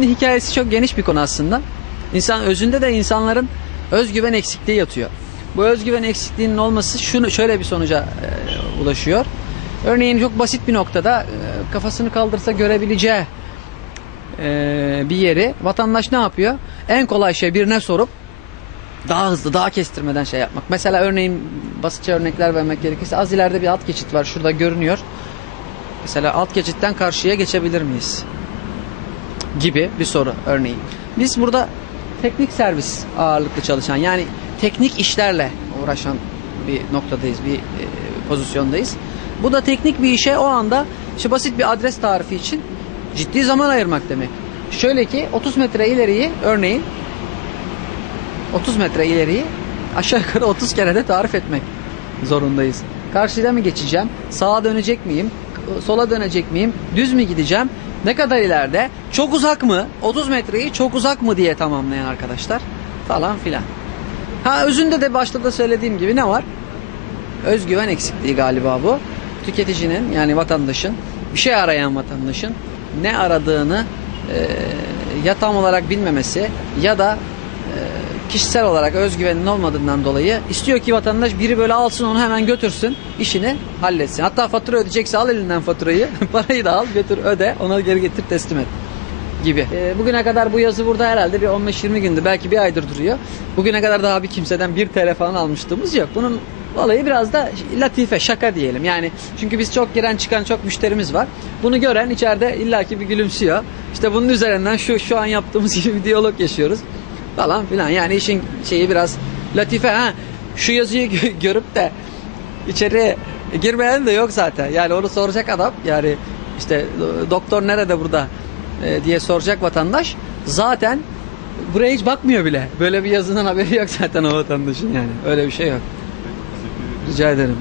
Şimdi hikayesi çok geniş bir konu aslında. İnsan özünde de insanların özgüven eksikliği yatıyor. Bu özgüven eksikliğinin olması şöyle bir sonuca ulaşıyor. Örneğin çok basit bir noktada kafasını kaldırsa görebileceği bir yeri vatandaş ne yapıyor? En kolay şey birine sorup daha hızlı, daha kestirmeden şey yapmak. Mesela örneğin basitçe örnekler vermek gerekirse az ileride bir alt geçit var. Şurada görünüyor. Mesela alt geçitten karşıya geçebilir miyiz? Gibi bir soru örneğin. Biz burada teknik servis ağırlıklı çalışan, yani teknik işlerle uğraşan bir noktadayız, bir pozisyondayız. Bu da teknik bir işe o anda işte basit bir adres tarifi için ciddi zaman ayırmak demek. Şöyle ki 30 metre ileriyi örneğin 30 metre ileriyi aşağı yukarı 30 kere de tarif etmek zorundayız. Karşıya mı geçeceğim? Sağa dönecek miyim? Sola dönecek miyim? Düz mü gideceğim? Ne kadar ileride? Çok uzak mı? 30 metreyi çok uzak mı diye tamamlayan arkadaşlar falan filan. Özünde de başta da söylediğim gibi ne var? Özgüven eksikliği galiba bu. Tüketicinin, yani vatandaşın, bir şey arayan vatandaşın ne aradığını ya tam olarak bilmemesi ya da kişisel olarak özgüvenin olmadığından dolayı istiyor ki vatandaş biri böyle alsın onu hemen götürsün, işini halletsin. Hatta fatura ödeyecekse al elinden faturayı, parayı da al götür öde, ona geri getir teslim et gibi. Bugüne kadar bu yazı burada herhalde bir 15-20 gündür, belki bir aydır duruyor. Bugüne kadar daha bir kimseden 1 TL falan almışlığımız yok. Bunun olayı biraz da latife, şaka diyelim. Yani çünkü biz çok giren çıkan çok müşterimiz var. Bunu gören içeride illaki bir gülümsüyor. İşte bunun üzerinden şu an yaptığımız gibi bir diyalog yaşıyoruz falan filan. Yani işin şeyi biraz latife. Şu yazıyı görüp de içeri girmeyen de yok zaten. Yani onu soracak adam, yani işte doktor nerede burada diye soracak vatandaş. Zaten buraya hiç bakmıyor bile. Böyle bir yazının haberi yok zaten o vatandaşın yani. Öyle bir şey yok. Rica ederim.